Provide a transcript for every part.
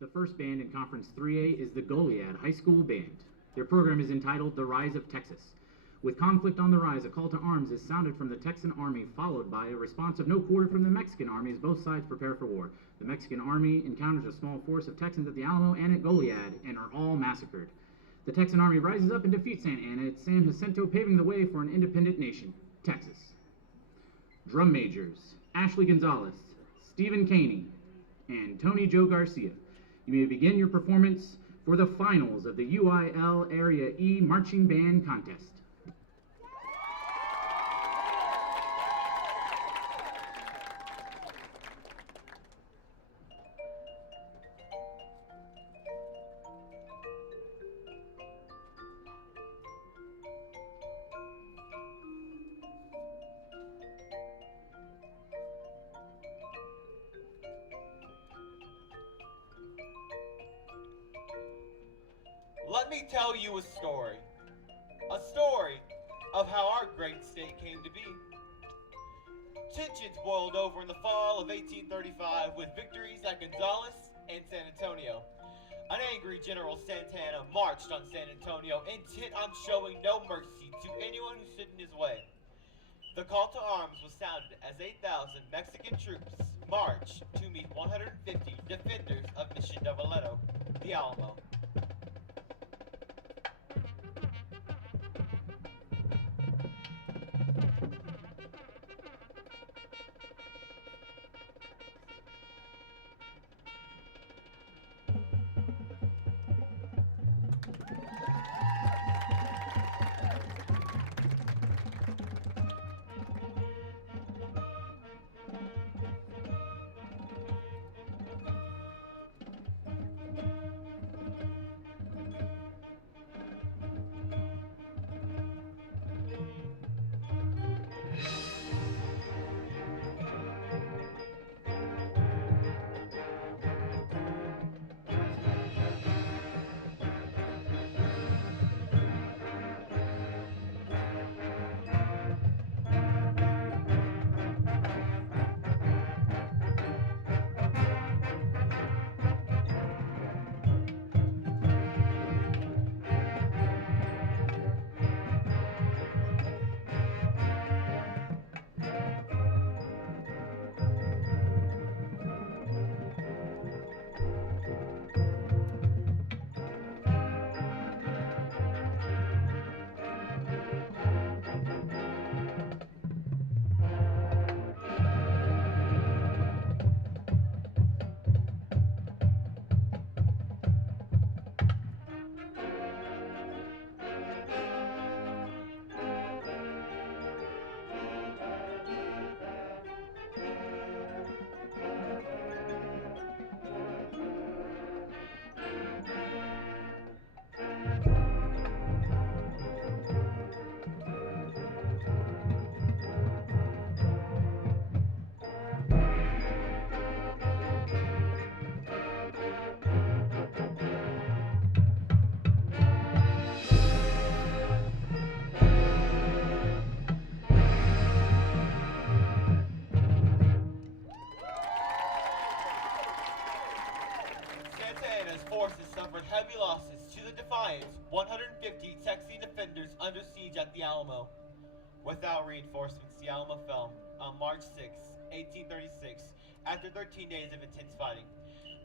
The first band in Conference 3A is the Goliad High School Band. Their program is entitled The Rise of Texas. With conflict on the rise, a call to arms is sounded from the Texan Army, followed by a response of no quarter from the Mexican Army as both sides prepare for war. The Mexican Army encounters a small force of Texans at the Alamo and at Goliad and are all massacred. The Texan Army rises up and defeats Santa Anna at San Jacinto, paving the way for an independent nation, Texas. Drum majors, Ashley Gonzalez, Stephen Caney, and Tony Joe Garcia. You may begin your performance for the finals of the UIL Area E Marching Band Contest. Let me tell you a story of how our great state came to be. Tensions boiled over in the fall of 1835 with victories at Gonzales and San Antonio. An angry General Santana marched on San Antonio, intent on showing no mercy to anyone who stood in his way. The call to arms was sounded as 8,000 Mexican troops marched to meet 150 defenders of Mission de Valedo, the Alamo. Forces suffered heavy losses to the Defiance, 150 Texan defenders under siege at the Alamo. Without reinforcements, the Alamo fell on March 6, 1836, after 13 days of intense fighting.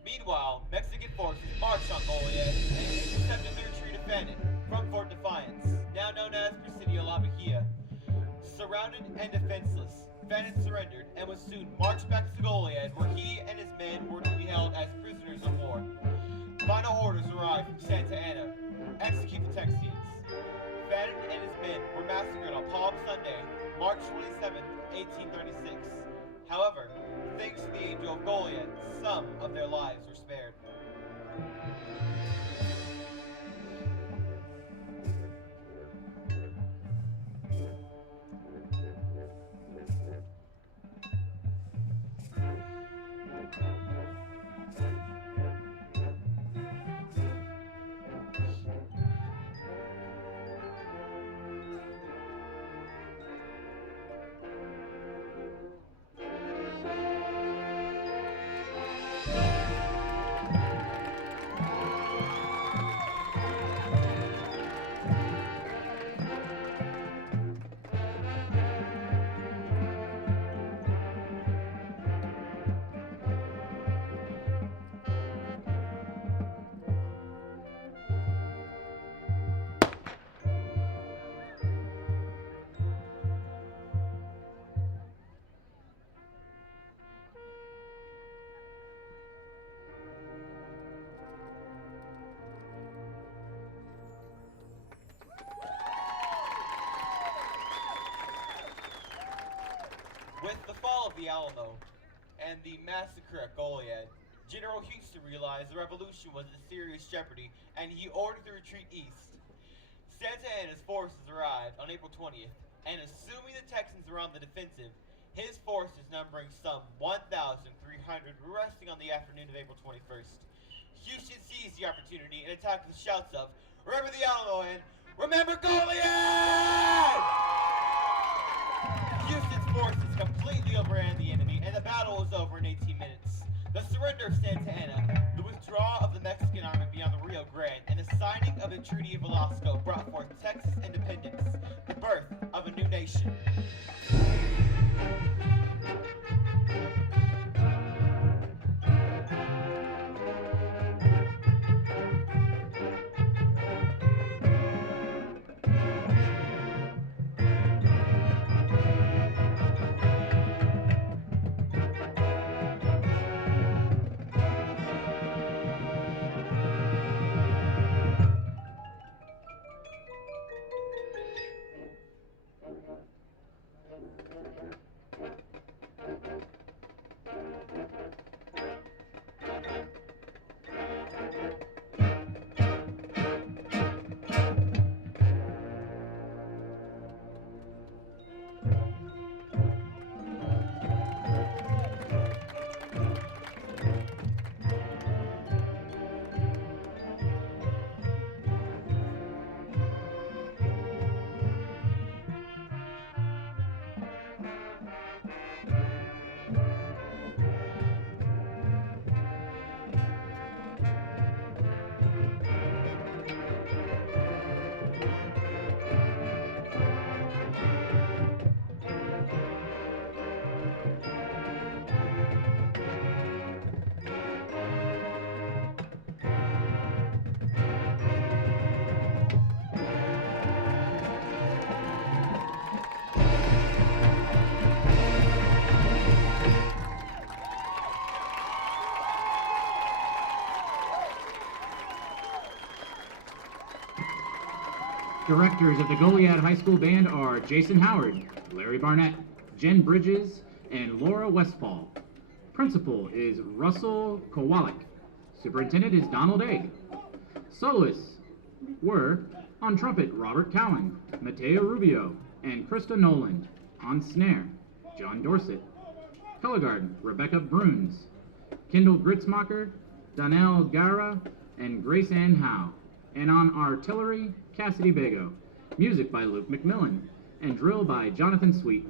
Meanwhile, Mexican forces marched on Goliad and intercepted the retreat of Fannin from Fort Defiance, now known as Presidio La Bahia. Surrounded and defenseless, Fannin surrendered and was soon marched back to Goliad, where he and his men were to be held as prisoners of war. Final orders arrived from Santa Anna. Execute the Texians. Fannin and his men were massacred on Palm Sunday, March 27, 1836. However, thanks to the Angel of Goliad, some of their lives were spared. of the Alamo and the massacre at Goliad, General Houston realized the revolution was in serious jeopardy, and he ordered the retreat east. Santa Anna's forces arrived on April 20th, and assuming the Texans were on the defensive, his forces, numbering some 1,300, were resting on the afternoon of April 21st. Houston seized the opportunity and attacked with shouts of, "Remember the Alamo and remember Goliad!" Houston's forces completely overran the enemy, and the battle was over in 18 minutes. The surrender of Santa Anna, the withdrawal of the Mexican army beyond the Rio Grande, and the signing of the Treaty of Velasco brought forth Texas independence, the birth of a new nation. Directors of the Goliad High School Band are Jason Howard, Larry Barnett, Jen Bridges, and Laura Westfall. Principal is Russell Kowalik. Superintendent is Donald Egg. Soloists were, on trumpet, Robert Cowan, Mateo Rubio, and Krista Noland. On snare, John Dorset. Color guard, Rebecca Bruns. Kendall Gritzmacher, Donnell Gara, and Grace Ann Howe. And on artillery, Cassidy Bago. Music by Luke McMillan, and drill by Jonathan Sweet.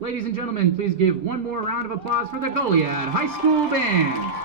Ladies and gentlemen, please give one more round of applause for the Goliad High School Band.